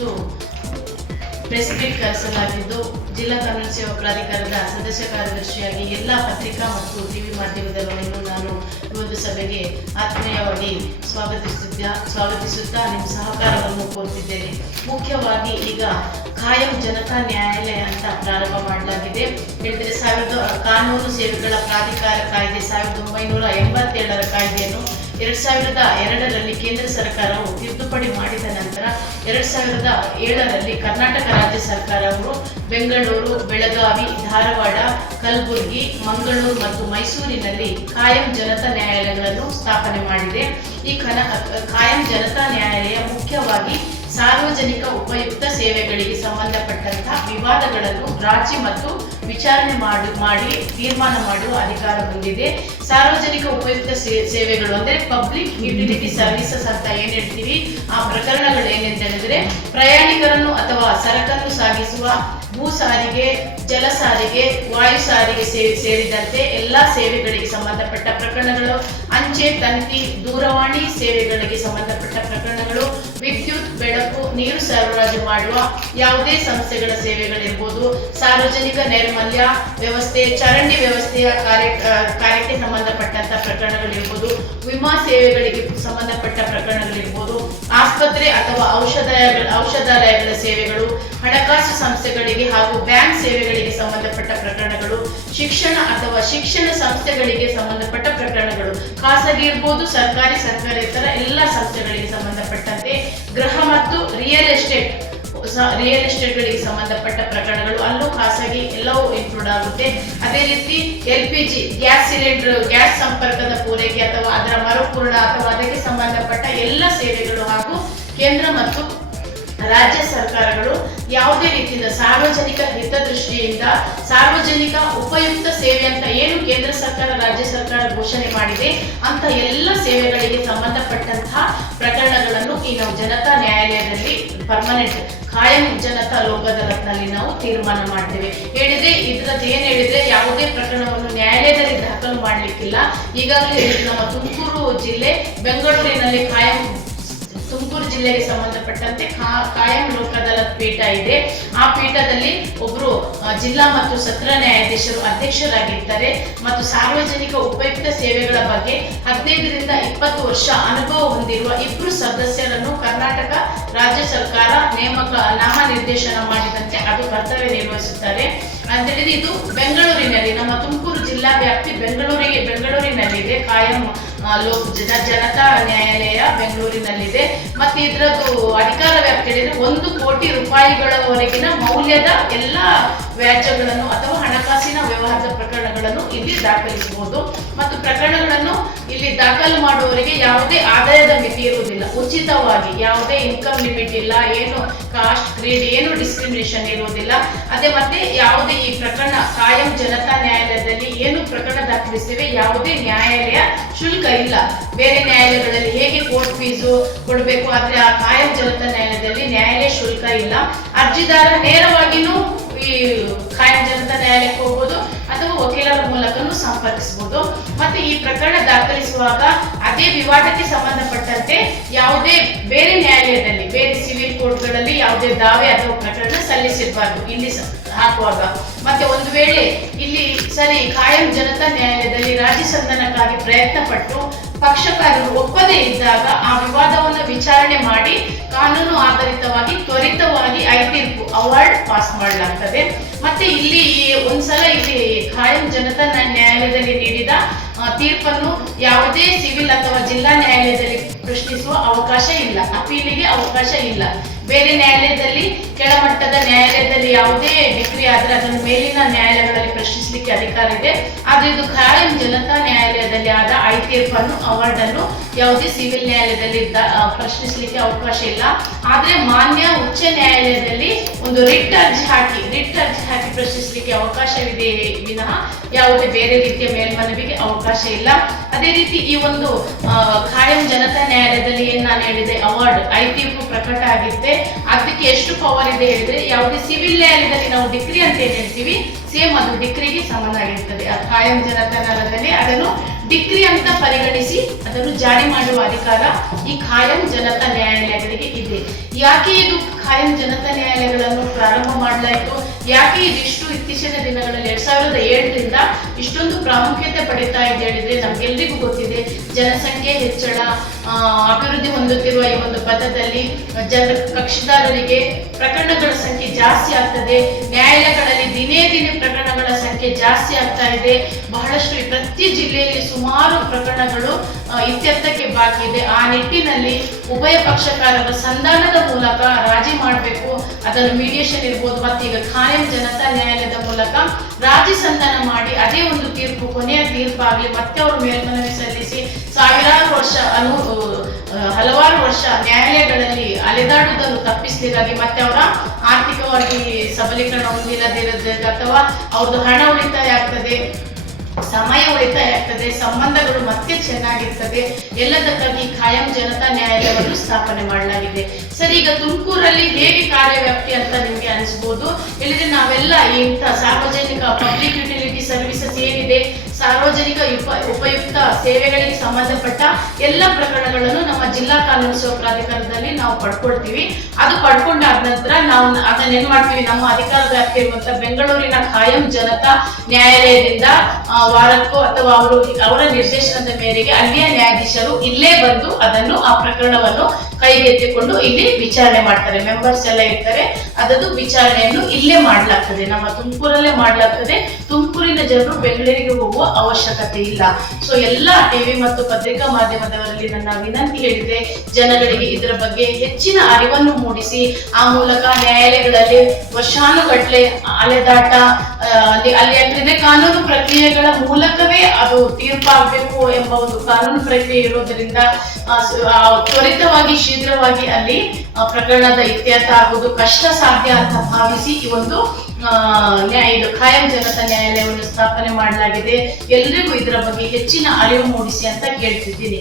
ಕುರಿತು ಪ್ರೆಸ್ ಕರೆಸಲಾಗಿದ್ದು ಜಿಲ್ಲಾ ಕಾನೂನು ಸೇವಾ ಪ್ರಾಧಿಕಾರದ ಸದಸ್ಯ ಕಾರ್ಯದರ್ಶಿಯಾಗಿ ಎಲ್ಲ ಪತ್ರಿಕಾ ಮತ್ತು ಟಿವಿ ಮಾಧ್ಯಮದವರನ್ನು ನಾನು ಇವತ್ತು ಸಭೆಗೆ ಆತ್ಮೀಯವಾಗಿ ಸ್ವಾಗತಿಸುತ್ತಾ ಸ್ವಾಗತಿಸುತ್ತಾ ನಿಮ್ಮ ಸಹಕಾರವನ್ನು ಕೋರುತ್ತಿದ್ದೇನೆ. ಮುಖ್ಯವಾಗಿ ಈಗ ಕಾಯಂ ಜನತಾ ನ್ಯಾಯಾಲಯ ಅಂತ ಪ್ರಾರಂಭ ಮಾಡಲಾಗಿದೆ. ಹೇಳಿದರೆ ಸಾವಿರದ, ಕಾನೂನು ಸೇವೆಗಳ ಪ್ರಾಧಿಕಾರ ಕಾಯ್ದೆ ಸಾವಿರದ ಒಂಬೈನೂರ ಎಂಬತ್ತೇಳರ ಕಾಯ್ದೆಯನ್ನು ಎರಡ್ ಸಾವಿರದ ಎರಡರಲ್ಲಿ ಕೇಂದ್ರ ಸರ್ಕಾರವು ತಿದ್ದುಪಡಿ ಮಾಡಿದ ನಂತರ ಎರಡ್ ಸಾವಿರದ ಏಳರಲ್ಲಿ ಕರ್ನಾಟಕ ರಾಜ್ಯ ಸರ್ಕಾರವು ಬೆಂಗಳೂರು, ಬೆಳಗಾವಿ, ಧಾರವಾಡ, ಕಲಬುರಗಿ, ಮಂಗಳೂರು ಮತ್ತು ಮೈಸೂರಿನಲ್ಲಿ ಕಾಯಂ ಜನತಾ ನ್ಯಾಯಾಲಯಗಳನ್ನು ಸ್ಥಾಪನೆ ಮಾಡಿದೆ. ಈ ಕನ ಕಾಯಂ ಜನತಾ ನ್ಯಾಯಾಲಯ ಮುಖ್ಯವಾಗಿ ಸಾರ್ವಜನಿಕ ಉಪಯುಕ್ತ ಸೇವೆಗಳಿಗೆ ಸಂಬಂಧಪಟ್ಟಂತಹ ವಿವಾದಗಳನ್ನು ರಾಜ್ಯ ಮತ್ತು ವಿಚಾರಣೆ ಮಾಡಿ ಮಾಡಿ, ತೀರ್ಮಾನ ಮಾಡುವ ಅಧಿಕಾರ ಹೊಂದಿದೆ. ಸಾರ್ವಜನಿಕ ಉಪಯುಕ್ತ ಸೇವೆಗಳು ಅಂದರೆ ಪಬ್ಲಿಕ್ ಯುಟಿಲಿಟಿ ಸರ್ವಿಸಸ್ ಅಂತ ಏನ್ ಹೇಳ್ತೀವಿ? ಆ ಪ್ರಕರಣಗಳು ಏನಂತ ಹೇಳಿದ್ರೆ ಪ್ರಯಾಣಿಕರನ್ನು ಅಥವಾ ಸರಕನ್ನು ಸಾಗಿಸುವ ಭೂ ಸಾರಿಗೆ ಜಲ ಸಾರಿಗೆ ವಾಯು ಸಾರಿಗೆ ಸೇವೆ ಸೇರಿದಂತೆ ಎಲ್ಲಾ ಸೇವೆಗಳಿಗೆ ಸಂಬಂಧಪಟ್ಟ ಪ್ರಕರಣಗಳು, ಅಂಚೆ, ತಂತಿ, ದೂರವಾಣಿ ಸೇವೆಗಳಿಗೆ ಸಂಬಂಧಪಟ್ಟ ಪ್ರಕರಣಗಳು, ವಿದ್ಯುತ್, ಬೆಳಕು, ನೀರು ಸರಬರಾಜು ಮಾಡುವ ಯಾವುದೇ ಸಂಸ್ಥೆಗಳ ಸೇವೆಗಳಿರ್ಬೋದು ಸಾರ್ವಜನಿಕ ನೈರ್ಮಲ್ಯ ವ್ಯವಸ್ಥೆ, ಚರಂಡಿ ವ್ಯವಸ್ಥೆಯ ಕಾರ್ಯ ಕಾರ್ಯಕ್ಕೆ ಸಂಬಂಧಪಟ್ಟಂತ ಪ್ರಕರಣಗಳಿರ್ಬೋದು ವಿಮಾ ಸೇವೆಗಳಿಗೆ ಸಂಬಂಧಪಟ್ಟ ಪ್ರಕರಣಗಳಿರ್ಬೋದು ಆಸ್ಪತ್ರೆ ಅಥವಾ ಔಷಧಾಲಯಗಳ ಔಷಧಾಲಯಗಳ ಸೇವೆಗಳು, ಹಣಕಾಸು ಸಂಸ್ಥೆಗಳಿಗೆ ಹಾಗೂ ಬ್ಯಾಂಕ್ ಸೇವೆಗಳಿಗೆ ಸಂಬಂಧಪಟ್ಟ ಪ್ರಕರಣಗಳು, ಶಿಕ್ಷಣ ಅಥವಾ ಶಿಕ್ಷಣ ಸಂಸ್ಥೆಗಳಿಗೆ ಸಂಬಂಧಪಟ್ಟ ಪ್ರಕರಣಗಳು, ಖಾಸಗಿ ಇರ್ಬೋದು, ಸರ್ಕಾರಿ, ಸರ್ಕಾರೇತರ ಎಲ್ಲ ಸಂಸ್ಥೆಗಳಿಗೆ ಸಂಬಂಧಪಟ್ಟಂತೆ ಗೃಹ ಮತ್ತು ರಿಯಲ್ ಎಸ್ಟೇಟ್ ರಿಯಲ್ ಎಸ್ಟೇಟ್ಗಳಿಗೆ ಸಂಬಂಧಪಟ್ಟ ಪ್ರಕರಣಗಳು ಅಲ್ಲೂ ಖಾಸಗಿ ಎಲ್ಲವೂ ಇನ್ಕ್ಲೂಡ್ ಆಗುತ್ತೆ. ಅದೇ ರೀತಿ L P G, gas cylinder, gas ಸಂಪರ್ಕದ ಪೂರೈಕೆ ಅಥವಾ ಅದರ ಮರುಪೂರ್ಣ ಅಥವಾ ಅದಕ್ಕೆ ಸಂಬಂಧಪಟ್ಟ ಎಲ್ಲ ಸೇವೆಗಳು ಹಾಗೂ ಕೇಂದ್ರ ಮತ್ತು ರಾಜ್ಯ ಸರ್ಕಾರಗಳು ಯಾವುದೇ ರೀತಿಯಿಂದ ಸಾರ್ವಜನಿಕ ಹಿತದೃಷ್ಟಿಯಿಂದ ಸಾರ್ವಜನಿಕ ಉಪಯುಕ್ತ ಸೇವೆ ಅಂತ ಏನು ಕೇಂದ್ರ ಸರ್ಕಾರ, ರಾಜ್ಯ ಸರ್ಕಾರ ಘೋಷಣೆ ಮಾಡಿದೆ, ಅಂತ ಎಲ್ಲ ಸೇವೆಗಳಿಗೆ ಸಂಬಂಧಪಟ್ಟಂತಹ ಪ್ರಕರಣಗಳನ್ನು ಈ ನಾವು ಜನತಾ ನ್ಯಾಯಾಲಯದಲ್ಲಿ ಪರ್ಮನೆಂಟ್ ಕಾಯಂ ಜನತಾ ಲೋಕದಲ್ಲಿ ನಾವು ತೀರ್ಮಾನ ಮಾಡ್ತೇವೆ. ಹೇಳಿದ್ರೆ ಇದ್ರದ್ದು ಏನ್ ಹೇಳಿದ್ರೆ ಯಾವುದೇ ಪ್ರಕರಣವನ್ನು ನ್ಯಾಯಾಲಯದಲ್ಲಿ ದಾಖಲು ಮಾಡ್ಲಿಕ್ಕಿಲ್ಲ. ಈಗಾಗಲೇ ನಮ್ಮ ತುಮಕೂರು ಜಿಲ್ಲೆ, ಬೆಂಗಳೂರಿನಲ್ಲಿ ಕಾಯಂ ಜಿಲ್ಲೆಗೆ ಸಂಬಂಧಪಟ್ಟಂತೆ ಕಾಯಂ ಲೋಕ ಅದಾಲತ್ ಪೀಠ ಇದೆ. ಆ ಪೀಠದಲ್ಲಿ ಒಬ್ರು ಜಿಲ್ಲಾ ಮತ್ತು ಸತ್ರ ನ್ಯಾಯಾಧೀಶರು ಅಧ್ಯಕ್ಷರಾಗಿರ್ತಾರೆ ಮತ್ತು ಸಾರ್ವಜನಿಕ ಉಪಯುಕ್ತ ಸೇವೆಗಳ ಬಗ್ಗೆ ಹದಿನೈದರಿಂದ ಇಪ್ಪತ್ತು ವರ್ಷ ಅನುಭವ ಹೊಂದಿರುವ ಇಬ್ಬರು ಸದಸ್ಯರನ್ನು ಕರ್ನಾಟಕ ರಾಜ್ಯ ಸರ್ಕಾರ ನೇಮಕ ನಾಮ ನಿರ್ದೇಶನ ಮಾಡಿದಂತೆ ಅದು ಕರ್ತವ್ಯ ನಿರ್ವಹಿಸುತ್ತಾರೆ. ಅಂತ ಹೇಳಿದ್ರೆ ಇದು ಬೆಂಗಳೂರಿನಲ್ಲಿ, ನಮ್ಮ ತುಮಕೂರು ಜಿಲ್ಲಾ ವ್ಯಾಪ್ತಿ ಬೆಂಗಳೂರಿಗೆ, ಬೆಂಗಳೂರಿನಲ್ಲಿದೆ ಕಾಯಂ ಲೋಕ್ ಜನ ಜನತಾ ನ್ಯಾಯಾಲಯ ಬೆಂಗಳೂರಿನಲ್ಲಿದೆ. ಮತ್ತೆ ಇದರದ್ದು ಅಧಿಕಾರ ವ್ಯಾಪ್ತಿಯಲ್ಲಿ ಒಂದು ಕೋಟಿ ರೂಪಾಯಿಗಳವರೆಗಿನ ಮೌಲ್ಯದ ಎಲ್ಲ ವ್ಯಾಜ್ಯಗಳನ್ನು ಅಥವಾ ಹಣಕಾಸಿನ ವ್ಯವಹಾರದ ಪ್ರಕರಣಗಳನ್ನು ಇಲ್ಲಿ ದಾಖಲಿಸಬಹುದು. ಮತ್ತು ದಾಖಲು ಮಾಡುವವರಿಗೆ ಯಾವುದೇ ಆದಾಯದ ಮಿತಿ ಇರುವುದಿಲ್ಲ. ಉಚಿತವಾಗಿ ಯಾವುದೇ ಇನ್ಕಮ್ ಲಿಮಿಟ್ ಇಲ್ಲ, ಏನು ಕಾಸ್ಟ್ ಗ್ರೀಡ್ ಏನು ಡಿಸ್ಕ್ರಿಮಿನೇಷನ್ ಇರುವುದಿಲ್ಲ. ಅದೇ ಮತ್ತೆ ಯಾವುದೇ ಈ ಪ್ರಕರಣ ಕಾಯಂ ಜನತಾ ನ್ಯಾಯಾಲಯದಲ್ಲಿ ಏನು ಪ್ರಕರಣ ದಾಖಲಿಸ್ತೇವೆ ಯಾವುದೇ ನ್ಯಾಯಾಲಯ ಶುಲ್ಕ ಇಲ್ಲ. ಬೇರೆ ನ್ಯಾಯಾಲಯಗಳಲ್ಲಿ ಹೇಗೆ ಕೋರ್ಟ್ ಫೀಸು ಕೊಡಬೇಕು ಆದ್ರೆ ಆ ಕಾಯಂ ಜನತಾ ನ್ಯಾಯಾಲಯದಲ್ಲಿ ನ್ಯಾಯಾಲಯ ಶುಲ್ಕ ಇಲ್ಲ. ಅರ್ಜಿದಾರ ನೇರವಾಗಿನೂ ಈ ಕಾಯಂ ಜನತಾ ನ್ಯಾಯಾಲಯಕ್ಕೆ ಹೋಗ್ಬೋದು. ಸಂಪರ್ಕಿಸಬಹುದು ಮತ್ತೆ ಈ ಪ್ರಕರಣ ದಾಖಲಿಸುವಾಗ ಅದೇ ವಿವಾದಕ್ಕೆ ಸಂಬಂಧಪಟ್ಟಂತೆ ಯಾವುದೇ ಬೇರೆ ನ್ಯಾಯಾಲಯದಲ್ಲಿ, ಬೇರೆ ಸಿವಿಲ್ ಕೋರ್ಟ್ಗಳಲ್ಲಿ ಯಾವುದೇ ದಾವೆ ಅಥವಾ ಪ್ರಕರಣ ಸಲ್ಲಿಸಿರಬಾರ್ದು. ಇಲ್ಲಿ ಹಾಕುವಾಗ. ಮತ್ತೆ ಒಂದು ವೇಳೆ ಇಲ್ಲಿ ಸರಿ, ಕಾಯಂ ಜನತಾ ನ್ಯಾಯಾಲಯದಲ್ಲಿ ರಾಜ್ಯ ಸಂಧಾನಕ್ಕಾಗಿ ಪ್ರಯತ್ನ ಪಟ್ಟು ಪಕ್ಷಕಾರರು ಒಪ್ಪದೇ ಇದ್ದಾಗ ಆ ವಿವಾದವನ್ನು ವಿಚಾರಣೆ ಮಾಡಿ ಕಾನೂನು ಆಧಾರಿತವಾಗಿ ತ್ವರಿತವಾಗಿ ಐ ತೀರ್ಪು ಅವಾರ್ಡ್ ಪಾಸ್ ಮಾಡಲಾಗ್ತದೆ. ಮತ್ತೆ ಇಲ್ಲಿ ಒಂದ್ಸಲ ಇಲ್ಲಿ ಖಾಯಂ ಜನತಾ ನ್ಯಾಯಾಲಯದಲ್ಲಿ ನೀಡಿದ ತೀರ್ಪನ್ನು ಯಾವುದೇ ಸಿವಿಲ್ ಅಥವಾ ಜಿಲ್ಲಾ ನ್ಯಾಯಾಲಯದಲ್ಲಿ ಪ್ರಶ್ನಿಸುವ ಅವಕಾಶ ಇಲ್ಲ. ಅಪೀಲಿಗೆ ಅವಕಾಶ ಇಲ್ಲ. ಬೇರೆ ನ್ಯಾಯಾಲಯದಲ್ಲಿ ಕೆಳಮಟ್ಟದ ನ್ಯಾಯಾಲಯದಲ್ಲಿ ಯಾವುದೇ ಡಿಗ್ರಿ ಆದರೆ ಅದನ್ನು ಮೇಲಿನ ನ್ಯಾಯಾಲಯಗಳಲ್ಲಿ ಪ್ರಶ್ನಿಸಲಿಕ್ಕೆ ಅಧಿಕಾರ ಇದೆ. ಆದ್ರೆ ಇದು ಖಾಯಂ ಜನತಾ ನ್ಯಾಯಾಲಯದಲ್ಲಿ ಆದ ಐ ತೀರ್ಪನ್ನು ಅವಾರ್ಡ್ ಅನ್ನು ಯಾವುದೇ ಸಿವಿಲ್ ನ್ಯಾಯಾಲಯದಲ್ಲಿ ಪ್ರಶ್ನಿಸಲಿಕ್ಕೆ ಅವಕಾಶ ಇಲ್ಲ. ಆದ್ರೆ ಮಾನ್ಯ ಉಚ್ಚ ನ್ಯಾಯಾಲಯದಲ್ಲಿ ಒಂದು ರಿಟ್ ಅರ್ಜಿ ಹಾಕಿ, ರಿಟ್ ಅರ್ಜಿ ಹಾಕಿ ಪ್ರಶ್ನಿಸಲಿಕ್ಕೆ ಅವಕಾಶವಿದೆ ವಿನಃ ಯಾವುದೇ ಬೇರೆ ರೀತಿಯ ಮೇಲ್ಮನವಿಗೆ ಅವಕಾಶ ಇಲ್ಲ. ಅದೇ ರೀತಿ ಈ ಒಂದು ಖಾಯಂ ಜನತಾ ನ್ಯಾಯಾಲಯದಲ್ಲಿ ಏನ್ ನಾನು ಹೇಳಿದೆ, ಅವಾರ್ಡ್, ಐ ತೀರ್ಪು ಪ್ರಕಟ ಆಗಿತ್ತೆ ಅದಕ್ಕೆ ಎಷ್ಟು ಪವರ್ ಇದೆ ಹೇಳಿದ್ರೆ ಯಾವುದೇ ಸಿವಿಲ್ ನ್ಯಾಯಾಲಯದಲ್ಲಿ ನಾವು ಡಿಗ್ರಿ ಅಂತ ಏನ್ ಹೇಳ್ತೀವಿ ಸೇಮ್ ಅದು ಡಿಗ್ರಿಗೆ ಸಮನಾಗಿರ್ತದೆ. ಆ ಕಾಯಂ ಜನತನದಲ್ಲಿ ಅದನ್ನು ಡಿಗ್ರಿ ಅಂತ ಪರಿಗಣಿಸಿ ಅದನ್ನು ಜಾರಿ ಮಾಡುವ ಅಧಿಕಾರ ಈ ಕಾಯಂ ಜನತಾ ನ್ಯಾಯಾಲಯಗಳಿಗೆ ಇದೆ. ಯಾಕೆ ಇದು ಖಾಯಂ ಜನತಾ ನ್ಯಾಯಾಲಯಗಳನ್ನು ಪ್ರಾರಂಭ ಮಾಡಲಾಯಿತು. ಯಾಕೆ ಇದಿಷ್ಟು ಇತ್ತೀಚಿನ ದಿನಗಳಲ್ಲಿ ಎರಡ್ ಸಾವಿರದ ಏಳರಿಂದ ಇಷ್ಟೊಂದು ಪ್ರಾಮುಖ್ಯತೆ ಪಡೀತಾ ಇದೆ ಹೇಳಿದ್ರೆ ನಮ್ಗೆಲ್ರಿಗೂ ಗೊತ್ತಿದೆ. ಜನಸಂಖ್ಯೆ ಹೆಚ್ಚಳ ಅಭಿವೃದ್ಧಿ ಹೊಂದುತ್ತಿರುವ ಈ ಒಂದು ಪಥದಲ್ಲಿ ಜನರ ಕಕ್ಷಿದಾರರಿಗೆ ಪ್ರಕರಣಗಳ ಸಂಖ್ಯೆ ಜಾಸ್ತಿ ಆಗ್ತದೆ. ನ್ಯಾಯಾಲಯಗಳಲ್ಲಿ ದಿನೇ ದಿನೇ ಪ್ರಕರಣಗಳ ಸಂಖ್ಯೆ ಜಾಸ್ತಿ ಆಗ್ತಾ ಇದೆ. ಬಹಳಷ್ಟು ಪ್ರತಿ ಜಿಲ್ಲೆಯಲ್ಲಿ ಸುಮಾರು ಪ್ರಕರಣಗಳು ಇತ್ಯರ್ಥಕ್ಕೆ ಬಾಕಿ ಇದೆ. ಆ ನಿಟ್ಟಿನಲ್ಲಿ ಉಭಯ ಪಕ್ಷಕಾರರ ಸಂಧಾನದ ಮೂಲಕ ರಾಜಿ ಮಾಡಬೇಕು. ಅದನ್ನು ಮೀಡಿಯೇಷನ್ ಇರ್ಬೋದು. ಮತ್ತು ಈಗ ಖಾಯಂ ಜನತಾ ನ್ಯಾಯಾಲಯದ ಮೂಲಕ ರಾಜಿ ಸಂಧಾನ ಮಾಡಿ ಅದೇ ಒಂದು ತೀರ್ಪು, ಕೊನೆಯ ತೀರ್ಪಾಗಲಿ ಮತ್ತೆ ಅವರು ಮೇಲ್ಮನವಿ ಸಲ್ಲಿಸಿ ಸಾವಿರಾರು ವರ್ಷ ಅನು ಹಲವಾರು ವರ್ಷ ನ್ಯಾಯಾಲಯಗಳಲ್ಲಿ ಅಲೆದಾಡುವುದನ್ನು ತಪ್ಪಿಸಲಿಕ್ಕಾಗಿ ಮತ್ತೆ ಅವರ ಆರ್ಥಿಕವಾಗಿ ಸಬಲೀಕರಣ ಹೊಂದಿಲ್ಲದಿರೋದ್ರಿಂದ ಅಥವಾ ಅವ್ರದ್ದು ಹಣ ಉಳಿತಾಯ ಆಗ್ತದೆ, ಸಮಯ ಉಳಿತಾಯ ಆಗ್ತದೆ, ಸಂಬಂಧಗಳು ಮತ್ತೆ ಚೆನ್ನಾಗಿರ್ತದೆ, ಎಲ್ಲದಕ್ಕಾಗಿ ಖಾಯಂ ಜನತಾ ನ್ಯಾಯಾಲಯವನ್ನು ಸ್ಥಾಪನೆ ಮಾಡಲಾಗಿದೆ. ಸರಿ, ಈಗ ತುಮಕೂರಲ್ಲಿ ಹೇಗೆ ಕಾರ್ಯವ್ಯಾಪ್ತಿ ಅಂತ ನಿಮ್ಗೆ ಅನಿಸ್ಬೋದು? ಹೇಳಿದ್ರೆ ನಾವೆಲ್ಲ ಇಂಥ ಸಾರ್ವಜನಿಕ ಪಬ್ಲಿಕ್ ಯುಟಿಲಿಟಿ ಸರ್ವಿಸಸ್ ಏನಿದೆ, ಸಾರ್ವಜನಿಕ ಉಪ, ಉಪಯುಕ್ತ ಸೇವೆಗಳಿಗೆ ಸಂಬಂಧಪಟ್ಟ ಎಲ್ಲ ಪ್ರಕರಣಗಳನ್ನು ನಮ್ಮ ಜಿಲ್ಲಾ ಕಾನೂನು ಪ್ರಾಧಿಕಾರದಲ್ಲಿ ನಾವು ಪಡ್ಕೊಳ್ತೀವಿ. ಅದು ಪಡ್ಕೊಂಡಾದ ನಂತರ ನಾವು ಅದನ್ನ ಏನ್ ಮಾಡ್ತೀವಿ? ನಮ್ಮ ಅಧಿಕಾರ ವ್ಯಾಪ್ತಿ ಇರುವಂತ ಬೆಂಗಳೂರಿನ ಖಾಯಂ ಜನತಾ ನ್ಯಾಯಾಲಯದಿಂದ ವಾರಕ್ಕೂ ಅಥವಾ ಅವರು, ಅವರ ನಿರ್ದೇಶನದ ಮೇರೆಗೆ ಅಲ್ಲಿಯ ನ್ಯಾಯಾಧೀಶರು ಇಲ್ಲೇ ಬಂದು ಅದನ್ನು, ಆ ಪ್ರಕರಣವನ್ನು ಕೈಗೆತ್ತಿಕೊಂಡು ಇಲ್ಲಿ ವಿಚಾರಣೆ ಮಾಡ್ತಾರೆ. ಮೆಂಬರ್ಸ್ ಎಲ್ಲ ಇರ್ತಾರೆ. ಅದದ್ದು ವಿಚಾರಣೆಯನ್ನು ಇಲ್ಲೇ ಮಾಡಲಾಗ್ತದೆ. ನಮ್ಮ ತುಮಕೂರಲ್ಲೇ ಮಾಡಲಾಗ್ತದೆ. ತುಮಕೂರಿನ ಜನರು ಬೆಂಗಳೂರಿಗೆ ಹೋಗುವ ಅವಶ್ಯಕತೆ ಇಲ್ಲ. ಸೊ ಎಲ್ಲ ಟಿವಿ ಮತ್ತು ಪತ್ರಿಕಾ ಮಾಧ್ಯಮದವರಲ್ಲಿ ನನ್ನ ವಿನಂತಿ ಹೇಳಿದೆ ಜನಗಳಿಗೆ ಇದರ ಬಗ್ಗೆ ಹೆಚ್ಚಿನ ಅರಿವನ್ನು ಮೂಡಿಸಿ, ಆ ಮೂಲಕ ನ್ಯಾಯಾಲಯಗಳಲ್ಲಿ ವರ್ಷಾನುಗಟ್ಲೆ ಅಲೆದಾಟ ಅಲ್ಲಿ ಅಲ್ಲಿ ಯಾಕಂದ್ರೆ ಕಾನೂನು ಪ್ರಕ್ರಿಯೆಗಳ ಮೂಲಕವೇ ಅದು ತೀರ್ಪಾಗಬೇಕು ಎಂಬ ಒಂದು ಕಾನೂನು ಪ್ರಕ್ರಿಯೆ ಇರೋದ್ರಿಂದ ತ್ವರಿತವಾಗಿ ಶೀಘ್ರವಾಗಿ ಅಲ್ಲಿ ಪ್ರಕರಣದ ಇತ್ಯರ್ಥ ಆಗುವುದು ಕಷ್ಟ ಸಾಧ್ಯ ಅಂತ ಭಾವಿಸಿ ಈ ಒಂದು ನ್ಯಾಯ ಇದು ಖಾಯಂ ಜನತಾ ನ್ಯಾಯಾಲಯವನ್ನು ಸ್ಥಾಪನೆ ಮಾಡಲಾಗಿದೆ. ಎಲ್ರಿಗೂ ಇದರ ಬಗ್ಗೆ ಹೆಚ್ಚಿನ ಅರಿವು ಮೂಡಿಸಿ ಅಂತ ಕೇಳ್ತಿದ್ದೀನಿ.